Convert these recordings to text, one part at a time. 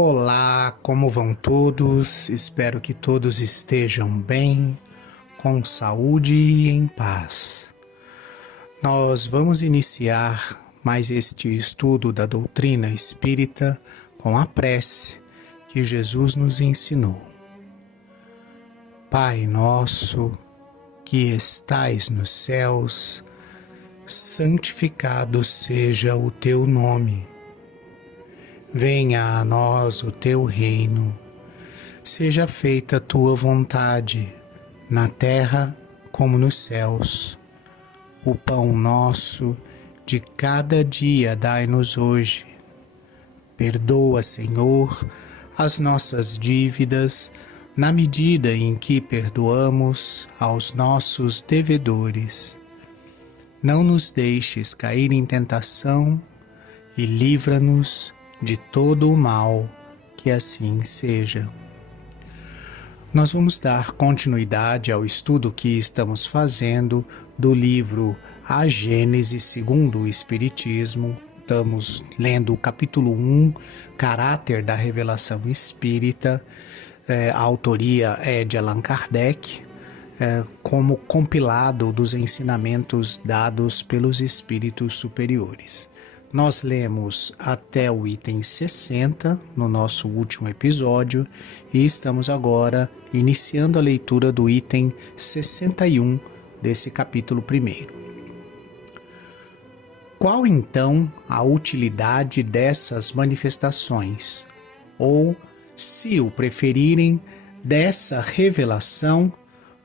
Olá, como vão todos? Espero que todos estejam bem, com saúde e em paz. Nós vamos iniciar mais este estudo da doutrina espírita com a prece que Jesus nos ensinou. Pai nosso, que estais nos céus, santificado seja o teu nome. Venha a nós o teu reino, seja feita a tua vontade, na terra como nos céus. O pão nosso de cada dia dai-nos hoje. Perdoa, Senhor, as nossas dívidas, na medida em que perdoamos aos nossos devedores. Não nos deixes cair em tentação e livra-nos de todo o mal, que assim seja. Nós vamos dar continuidade ao estudo que estamos fazendo do livro A Gênese segundo o Espiritismo. Estamos lendo o capítulo 1, Caráter da Revelação Espírita. A autoria é de Allan Kardec, como compilado dos ensinamentos dados pelos espíritos superiores. Nós lemos até o item 60 no nosso último episódio e estamos agora iniciando a leitura do item 61 desse capítulo 1. Qual então a utilidade dessas manifestações? Ou, se o preferirem, dessa revelação,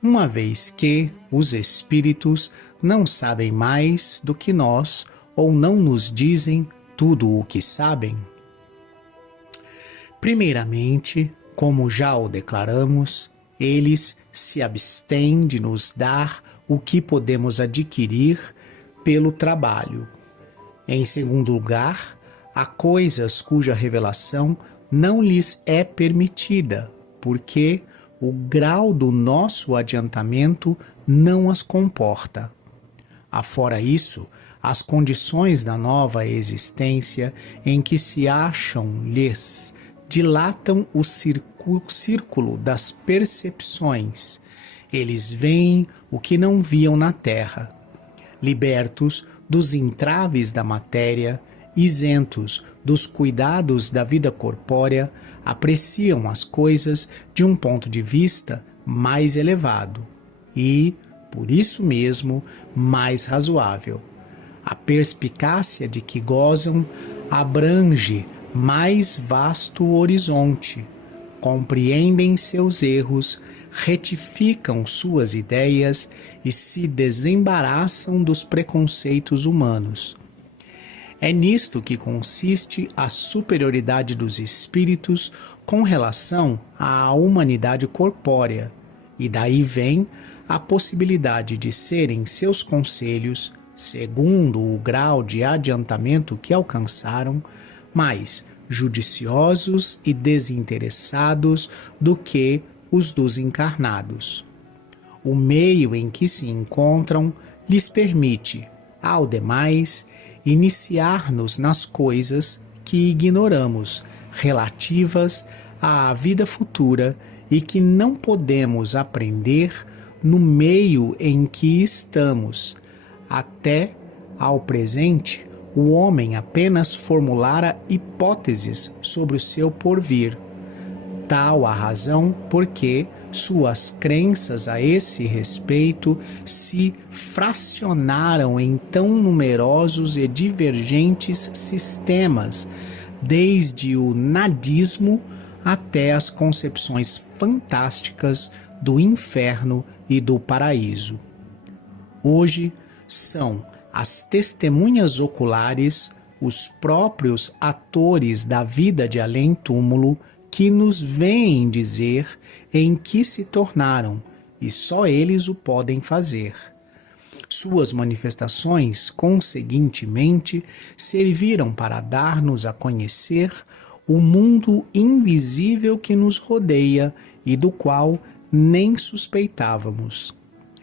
uma vez que os espíritos não sabem mais do que nós ou não nos dizem tudo o que sabem? Primeiramente, como já o declaramos, eles se abstêm de nos dar o que podemos adquirir pelo trabalho. Em segundo lugar, há coisas cuja revelação não lhes é permitida, porque o grau do nosso adiantamento não as comporta. Afora isso, as condições da nova existência em que se acham-lhes dilatam o círculo das percepções. Eles veem o que não viam na terra. Libertos dos entraves da matéria, isentos dos cuidados da vida corpórea, apreciam as coisas de um ponto de vista mais elevado e, por isso mesmo, mais razoável. A perspicácia de que gozam abrange mais vasto horizonte, compreendem seus erros, retificam suas ideias e se desembaraçam dos preconceitos humanos. É nisto que consiste a superioridade dos espíritos com relação à humanidade corpórea, e daí vem a possibilidade de serem seus conselhos, segundo o grau de adiantamento que alcançaram, mais judiciosos e desinteressados do que os dos encarnados. O meio em que se encontram lhes permite, ao demais, iniciar-nos nas coisas que ignoramos, relativas à vida futura e que não podemos aprender no meio em que estamos. Até ao presente, o homem apenas formulara hipóteses sobre o seu porvir. Tal a razão porque suas crenças a esse respeito se fracionaram em tão numerosos e divergentes sistemas, desde o nadismo até as concepções fantásticas do inferno e do paraíso. Hoje são as testemunhas oculares, os próprios atores da vida de além-túmulo, que nos veem dizer em que se tornaram, e só eles o podem fazer. Suas manifestações, conseguintemente, serviram para dar-nos a conhecer o mundo invisível que nos rodeia e do qual nem suspeitávamos.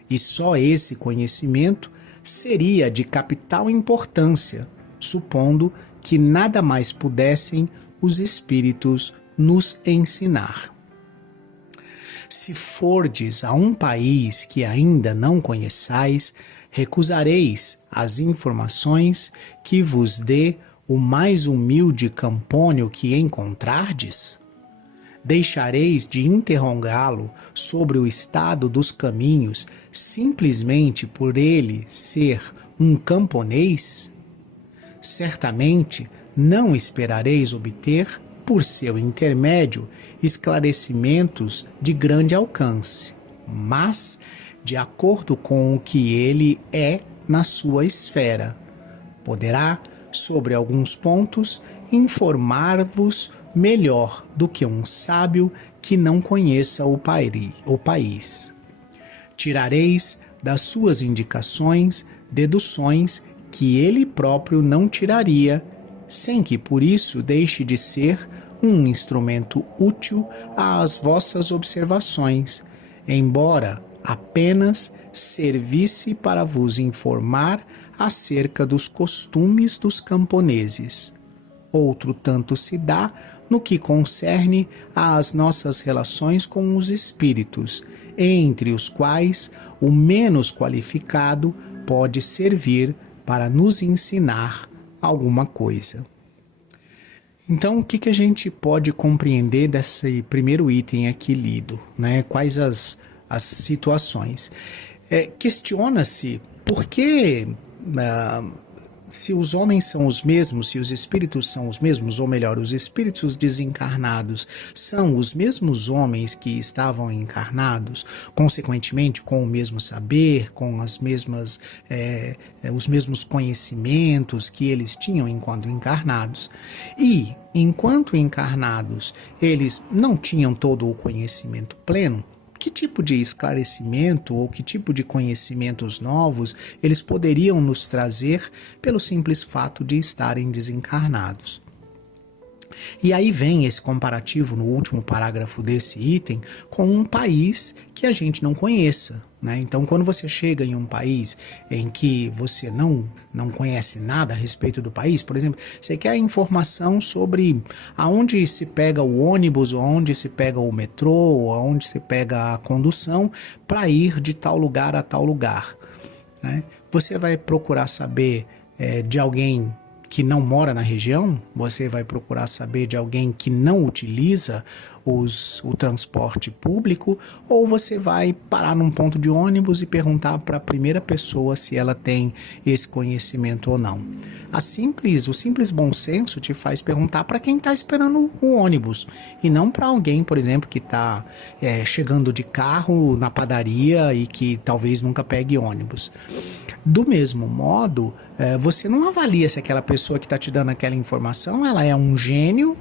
E só esse conhecimento seria de capital importância, supondo que nada mais pudessem os espíritos nos ensinar. Se fordes a um país que ainda não conheçais, recusareis as informações que vos dê o mais humilde campônio que encontrardes? Deixareis de interrogá-lo sobre o estado dos caminhos simplesmente por ele ser um camponês? Certamente não esperareis obter, por seu intermédio, esclarecimentos de grande alcance, mas de acordo com o que ele é na sua esfera. Poderá, sobre alguns pontos, informar-vos melhor do que um sábio que não conheça o país. Tirareis das suas indicações deduções que ele próprio não tiraria, sem que por isso deixe de ser um instrumento útil às vossas observações, embora apenas servisse para vos informar acerca dos costumes dos camponeses. Outro tanto se dá no que concerne às nossas relações com os espíritos, entre os quais o menos qualificado pode servir para nos ensinar alguma coisa. Então, o que a gente pode compreender desse primeiro item aqui lido, né? Quais as situações? Questiona-se por que, se os homens são os mesmos, se os espíritos são os mesmos, ou melhor, os espíritos desencarnados são os mesmos homens que estavam encarnados, consequentemente com o mesmo saber, com as mesmas, os mesmos conhecimentos que eles tinham enquanto encarnados. E, enquanto encarnados, eles não tinham todo o conhecimento pleno. Que tipo de esclarecimento ou que tipo de conhecimentos novos eles poderiam nos trazer pelo simples fato de estarem desencarnados? E aí vem esse comparativo no último parágrafo desse item com um país que a gente não conheça, né? Então, quando você chega em um país em que você não conhece nada a respeito do país, por exemplo, você quer informação sobre aonde se pega o ônibus, aonde se pega o metrô, aonde se pega a condução para ir de tal lugar a tal lugar, né? Você vai procurar saber de alguém que não mora na região, você vai procurar saber de alguém que não utiliza o transporte público, ou você vai parar num ponto de ônibus e perguntar para a primeira pessoa se ela tem esse conhecimento ou não. O simples bom senso te faz perguntar para quem está esperando o ônibus, e não para alguém, por exemplo, que está chegando de carro na padaria e que talvez nunca pegue ônibus. Do mesmo modo, você não avalia se aquela pessoa que está te dando aquela informação, ela é um gênio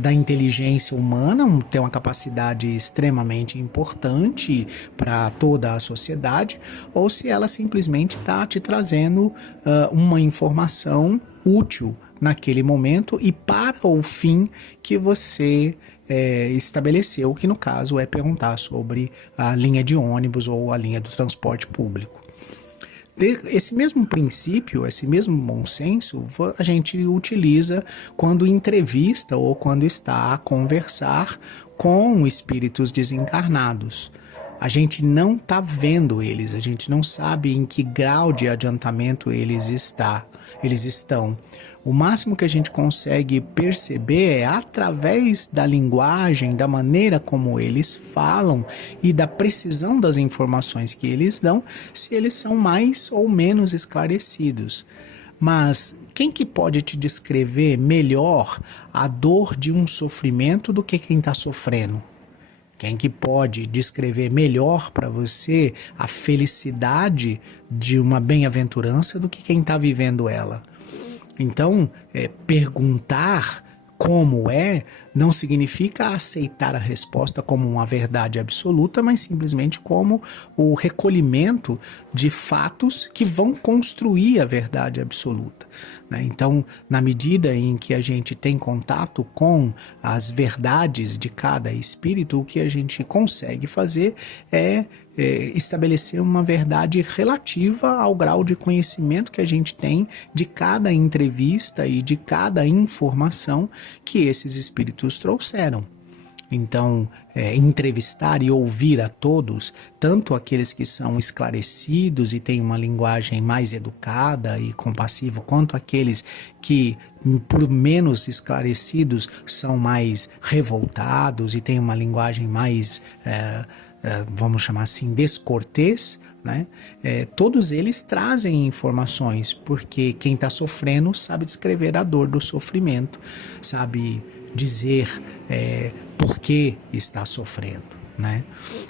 da inteligência humana, tem uma capacidade extremamente importante para toda a sociedade, ou se ela simplesmente está te trazendo uma informação útil naquele momento e para o fim que você estabeleceu, que no caso é perguntar sobre a linha de ônibus ou a linha do transporte público. Esse mesmo princípio, esse mesmo bom senso, a gente utiliza quando entrevista ou quando está a conversar com espíritos desencarnados. A gente não está vendo eles, a gente não sabe em que grau de adiantamento eles estão. O máximo que a gente consegue perceber é através da linguagem, da maneira como eles falam e da precisão das informações que eles dão, se eles são mais ou menos esclarecidos. Mas quem que pode te descrever melhor a dor de um sofrimento do que quem está sofrendo? Quem que pode descrever melhor para você a felicidade de uma bem-aventurança do que quem está vivendo ela? Então, perguntar como não significa aceitar a resposta como uma verdade absoluta, mas simplesmente como o recolhimento de fatos que vão construir a verdade absoluta, né? Então, na medida em que a gente tem contato com as verdades de cada espírito, o que a gente consegue fazer é estabelecer uma verdade relativa ao grau de conhecimento que a gente tem de cada entrevista e de cada informação que esses espíritos espíritos trouxeram. Então, entrevistar e ouvir a todos, tanto aqueles que são esclarecidos e têm uma linguagem mais educada e compassiva, quanto aqueles que, por menos esclarecidos, são mais revoltados e têm uma linguagem mais, vamos chamar assim, descortês, né? Todos eles trazem informações, porque quem está sofrendo sabe descrever a dor do sofrimento, sabe dizer por que está sofrendo, né?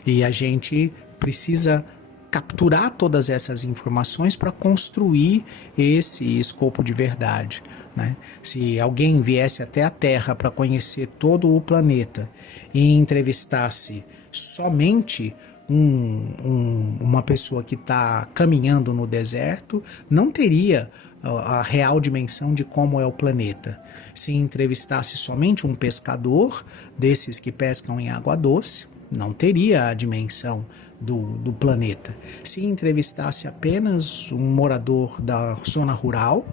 E a gente precisa capturar todas essas informações para construir esse escopo de verdade, né? Se alguém viesse até a Terra para conhecer todo o planeta e entrevistasse somente uma pessoa que está caminhando no deserto, não teria a real dimensão de como é o planeta. Se entrevistasse somente um pescador, desses que pescam em água doce, não teria a dimensão do planeta. Se entrevistasse apenas um morador da zona rural,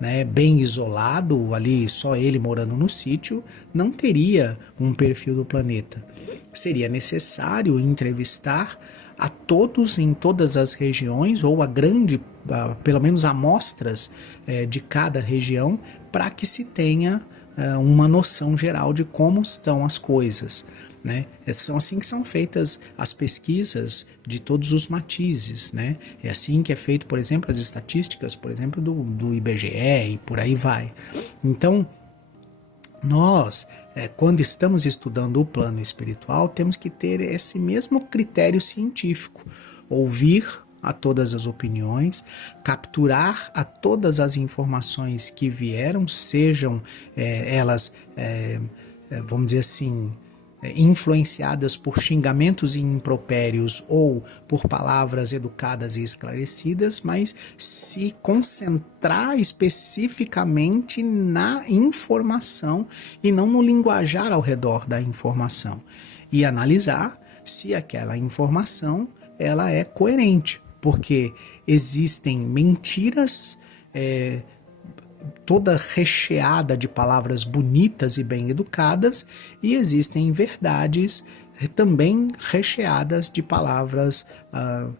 né, bem isolado, ali só ele morando no sítio, não teria um perfil do planeta. Seria necessário entrevistar a todos em todas as regiões, ou pelo menos amostras de cada região, para que se tenha uma noção geral de como estão as coisas, né? São assim que são feitas as pesquisas de todos os matizes, né? É assim que é feito, por exemplo, as estatísticas, por exemplo, do IBGE e por aí vai. Então, nós, quando estamos estudando o plano espiritual, temos que ter esse mesmo critério científico, ouvir a todas as opiniões, capturar a todas as informações que vieram, sejam elas, vamos dizer assim, influenciadas por xingamentos e impropérios ou por palavras educadas e esclarecidas, mas se concentrar especificamente na informação e não no linguajar ao redor da informação, e analisar se aquela informação ela é coerente, porque existem mentiras toda recheada de palavras bonitas e bem educadas, e existem verdades também recheadas de palavras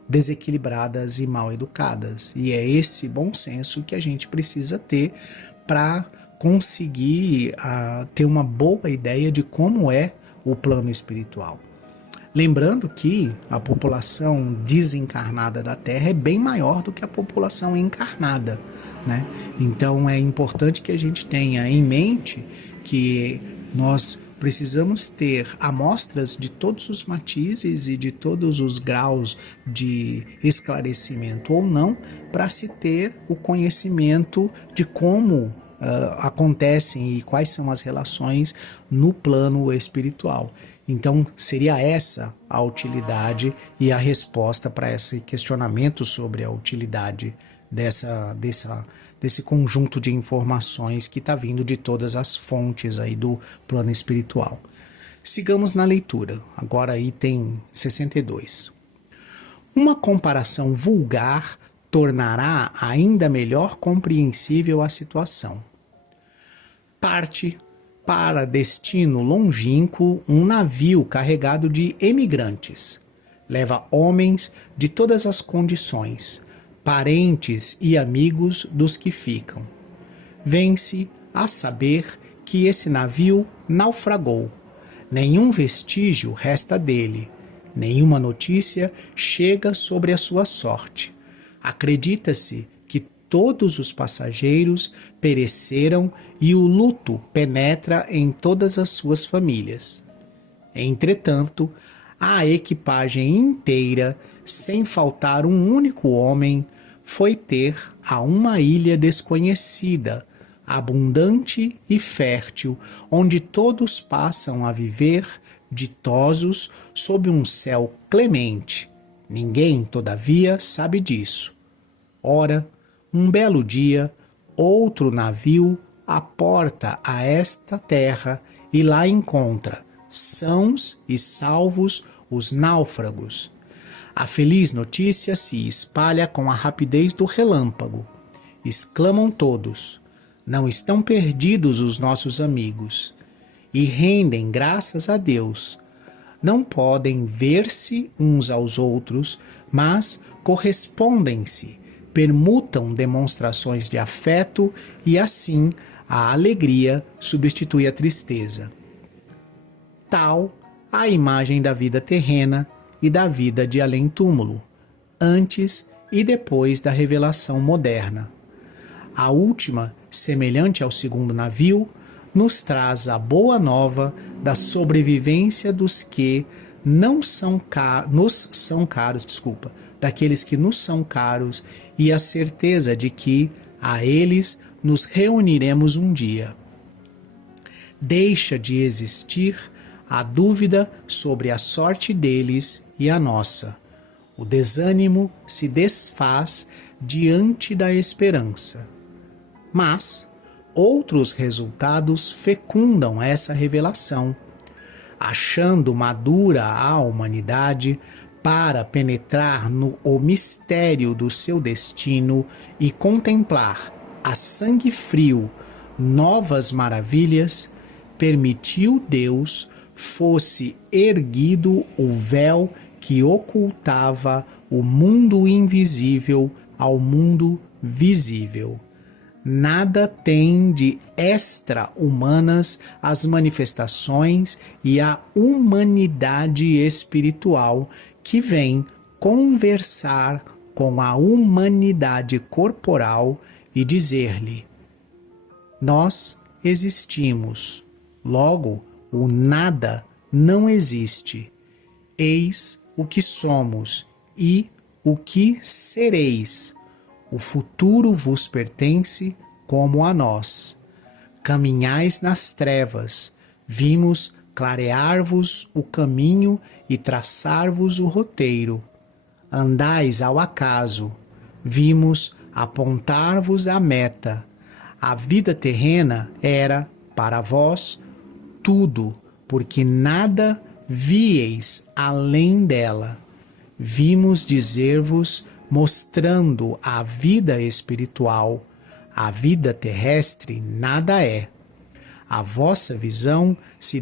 desequilibradas e mal educadas. E é esse bom senso que a gente precisa ter para conseguir ter uma boa ideia de como é o plano espiritual. Lembrando que a população desencarnada da Terra é bem maior do que a população encarnada, né? Então é importante que a gente tenha em mente que nós precisamos ter amostras de todos os matizes e de todos os graus de esclarecimento ou não, para se ter o conhecimento de como acontecem e quais são as relações no plano espiritual. Então, seria essa a utilidade e a resposta para esse questionamento sobre a utilidade desse conjunto de informações que está vindo de todas as fontes aí do plano espiritual. Sigamos na leitura, agora item 62. Uma comparação vulgar tornará ainda melhor compreensível a situação. Parte para destino longínquo um navio carregado de emigrantes. Leva homens de todas as condições, parentes e amigos dos que ficam. Vem-se a saber que esse navio naufragou. Nenhum vestígio resta dele, nenhuma notícia chega sobre a sua sorte. Acredita-se que todos os passageiros pereceram e o luto penetra em todas as suas famílias. Entretanto, a equipagem inteira, sem faltar um único homem, foi ter a uma ilha desconhecida, abundante e fértil, onde todos passam a viver ditosos sob um céu clemente. Ninguém, todavia, sabe disso. Ora, um belo dia, outro navio aporta a esta terra e lá encontra, sãos e salvos, os náufragos. A feliz notícia se espalha com a rapidez do relâmpago. Exclamam todos: não estão perdidos os nossos amigos. e rendem graças a Deus. Não podem ver-se uns aos outros, mas correspondem-se, permutam demonstrações de afeto e assim a alegria substitui a tristeza. Tal a imagem da vida terrena e da vida de além-túmulo, antes e depois da revelação moderna. A última, semelhante ao segundo navio, nos traz a boa nova da sobrevivência dos que nos são caros, daqueles que nos são caros, e a certeza de que a eles nos reuniremos um dia. Deixa de existir a dúvida sobre a sorte deles e a nossa. O desânimo se desfaz diante da esperança. Mas outros resultados fecundam essa revelação, achando madura a humanidade para penetrar no mistério do seu destino e contemplar a sangue frio novas maravilhas, permitiu Deus fosse erguido o véu que ocultava o mundo invisível ao mundo visível. Nada tem de extra-humanas as manifestações e a humanidade espiritual que vem conversar com a humanidade corporal e dizer-lhe: nós existimos, logo o nada não existe. Eis o que somos e o que sereis. O futuro vos pertence como a nós. Caminhais nas trevas, vimos clarear-vos o caminho e traçar-vos o roteiro. Andais ao acaso, vimos apontar-vos a meta. A vida terrena era, para vós, tudo, porque nada vieis além dela. Vimos dizer-vos, mostrando a vida espiritual, a vida terrestre nada é. A vossa visão se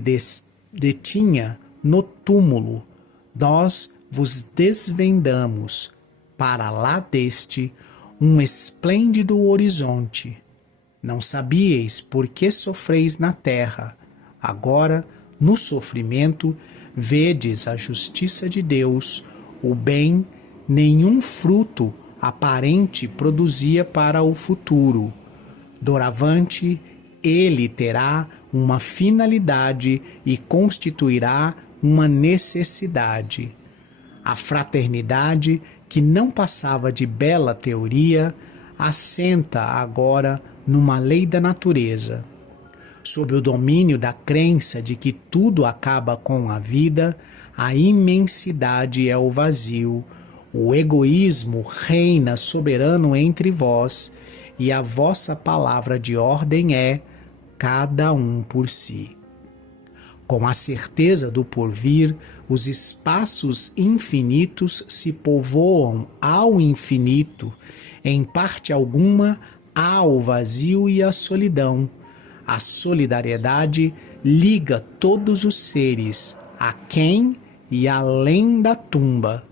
detinha no túmulo. Nós vos desvendamos, para lá deste, um esplêndido horizonte. Não sabíeis por que sofreis na terra. Agora, no sofrimento, vedes a justiça de Deus, o bem, nenhum fruto aparente produzia para o futuro. Doravante, ele terá uma finalidade e constituirá uma necessidade. A fraternidade, que não passava de bela teoria, assenta agora numa lei da natureza. Sob o domínio da crença de que tudo acaba com a vida, a imensidade é o vazio, o egoísmo reina soberano entre vós, e a vossa palavra de ordem é: cada um por si. Com a certeza do porvir, os espaços infinitos se povoam ao infinito, em parte alguma há o vazio e a solidão. A solidariedade liga todos os seres, a quem e além da tumba.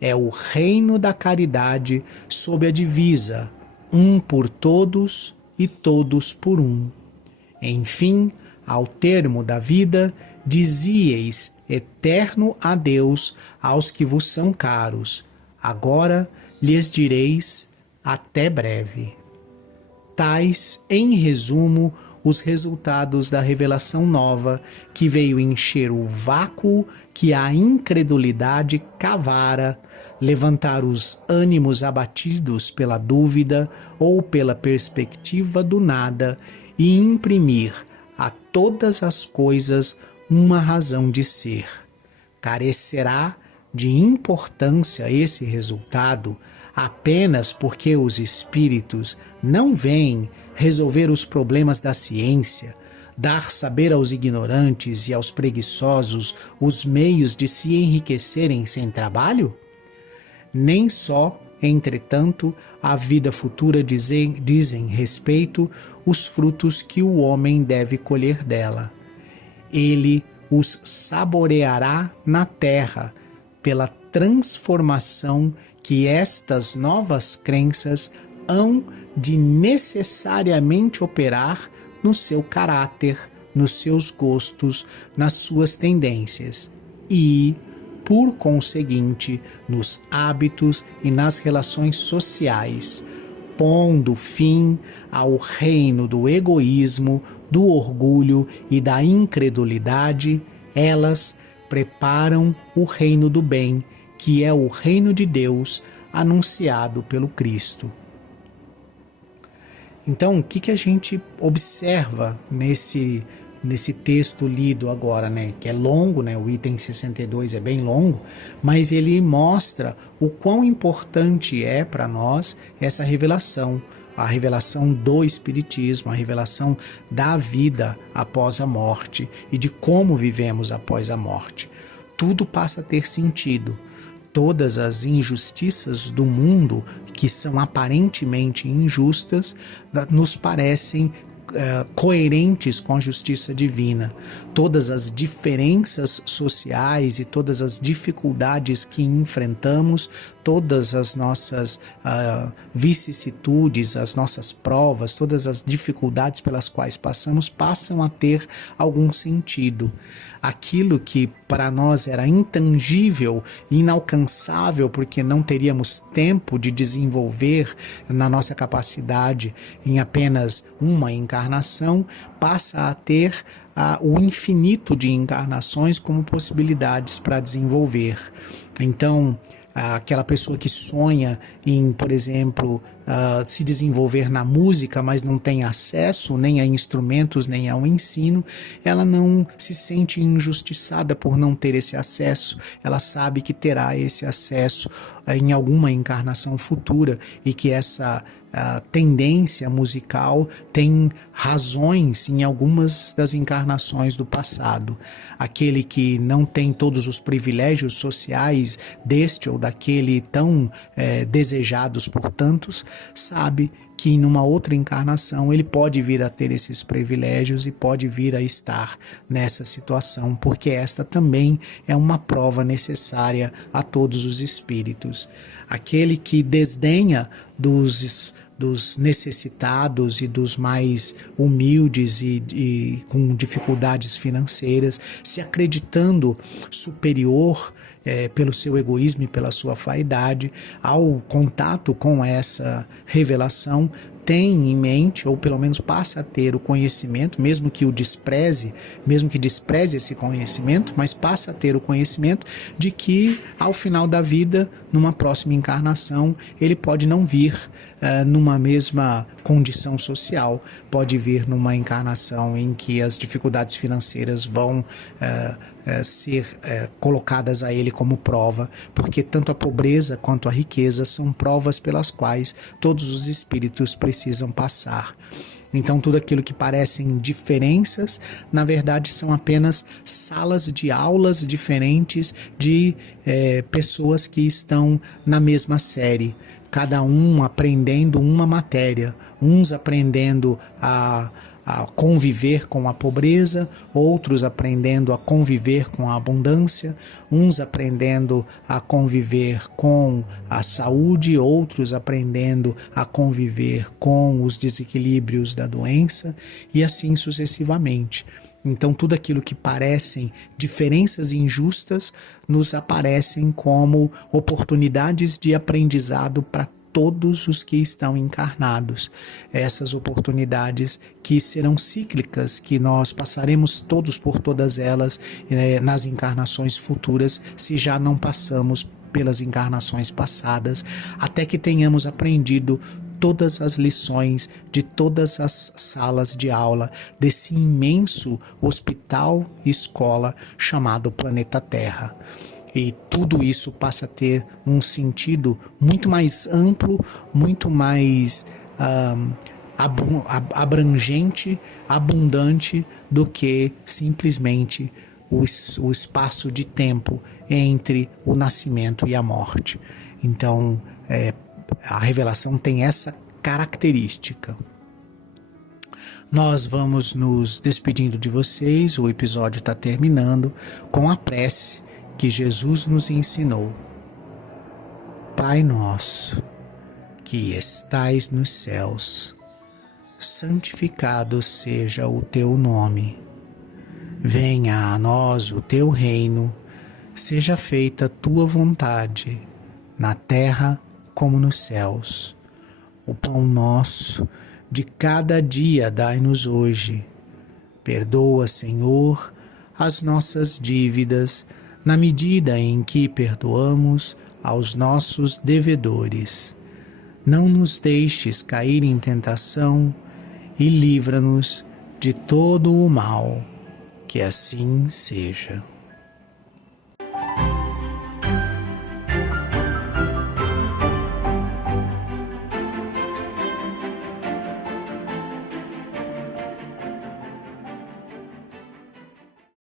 É o reino da caridade sob a divisa, um por todos e todos por um. Enfim, ao termo da vida, dizieis eterno adeus aos que vos são caros. Agora lhes direis até breve. Tais, em resumo, os resultados da revelação nova que veio encher o vácuo que a incredulidade cavara, levantar os ânimos abatidos pela dúvida ou pela perspectiva do nada e imprimir a todas as coisas uma razão de ser. Carecerá de importância esse resultado apenas porque os espíritos não vêm resolver os problemas da ciência, dar saber aos ignorantes e aos preguiçosos os meios de se enriquecerem sem trabalho? Nem só, entretanto, à vida futura dizem respeito os frutos que o homem deve colher dela. ele os saboreará na terra pela transformação que estas novas crenças hão de necessariamente operar no seu caráter, nos seus gostos, nas suas tendências e, por conseguinte, nos hábitos e nas relações sociais, pondo fim ao reino do egoísmo, do orgulho e da incredulidade. Elas preparam o reino do bem, que é o reino de Deus anunciado pelo Cristo. Então, o que a gente observa nesse texto lido agora, né? Que é longo, né? O item 62 é bem longo, mas ele mostra o quão importante é para nós essa revelação, a revelação do Espiritismo, a revelação da vida após a morte e de como vivemos após a morte. Tudo passa a ter sentido. Todas as injustiças do mundo, que são aparentemente injustas, nos parecem coerentes com a justiça divina. Todas as diferenças sociais e todas as dificuldades que enfrentamos, todas as nossas vicissitudes, as nossas provas, todas as dificuldades pelas quais passamos, passam a ter algum sentido. Aquilo que para nós era intangível, inalcançável, porque não teríamos tempo de desenvolver na nossa capacidade em apenas uma encarnação, passa a ter o infinito de encarnações como possibilidades para desenvolver. Então, aquela pessoa que sonha em, por exemplo, se desenvolver na música, mas não tem acesso nem a instrumentos, nem ao ensino, ela não se sente injustiçada por não ter esse acesso. Ela sabe que terá esse acesso em alguma encarnação futura e que essa tendência musical tem razões em algumas das encarnações do passado. Aquele que não tem todos os privilégios sociais deste ou daquele tão desejados por tantos, sabe que em uma outra encarnação ele pode vir a ter esses privilégios e pode vir a estar nessa situação, porque esta também é uma prova necessária a todos os espíritos. Aquele que desdenha dos necessitados e dos mais humildes e com dificuldades financeiras, se acreditando superior pelo seu egoísmo e pela sua vaidade, ao contato com essa revelação, tem em mente, ou pelo menos passa a ter o conhecimento, mesmo que despreze esse conhecimento, mas passa a ter o conhecimento de que ao final da vida, numa próxima encarnação, ele pode não vir numa mesma condição social, pode vir numa encarnação em que as dificuldades financeiras vão ser colocadas a ele como prova, porque tanto a pobreza quanto a riqueza são provas pelas quais todos os espíritos precisam passar. Então tudo aquilo que parecem diferenças, na verdade são apenas salas de aulas diferentes de pessoas que estão na mesma série, cada um aprendendo uma matéria, uns aprendendo a conviver com a pobreza, outros aprendendo a conviver com a abundância, uns aprendendo a conviver com a saúde, outros aprendendo a conviver com os desequilíbrios da doença e assim sucessivamente. Então tudo aquilo que parecem diferenças injustas nos aparecem como oportunidades de aprendizado para todos os que estão encarnados. Essas oportunidades que serão cíclicas, que nós passaremos todos por todas elas nas encarnações futuras, se já não passamos pelas encarnações passadas, até que tenhamos aprendido todas as lições de todas as salas de aula desse imenso hospital e escola chamado planeta Terra. E tudo isso passa a ter um sentido muito mais amplo, muito mais abrangente, abundante do que simplesmente o espaço de tempo entre o nascimento e a morte. Então, a revelação tem essa característica. Nós vamos nos despedindo de vocês, o episódio está terminando com a prece que Jesus nos ensinou. Pai nosso, que estais nos céus, santificado seja o teu nome. Venha a nós o teu reino, seja feita a tua vontade, na terra como nos céus. O pão nosso de cada dia dai-nos hoje. Perdoa, Senhor, as nossas dívidas, na medida em que perdoamos aos nossos devedores. Não nos deixes cair em tentação e livra-nos de todo o mal. Que assim seja.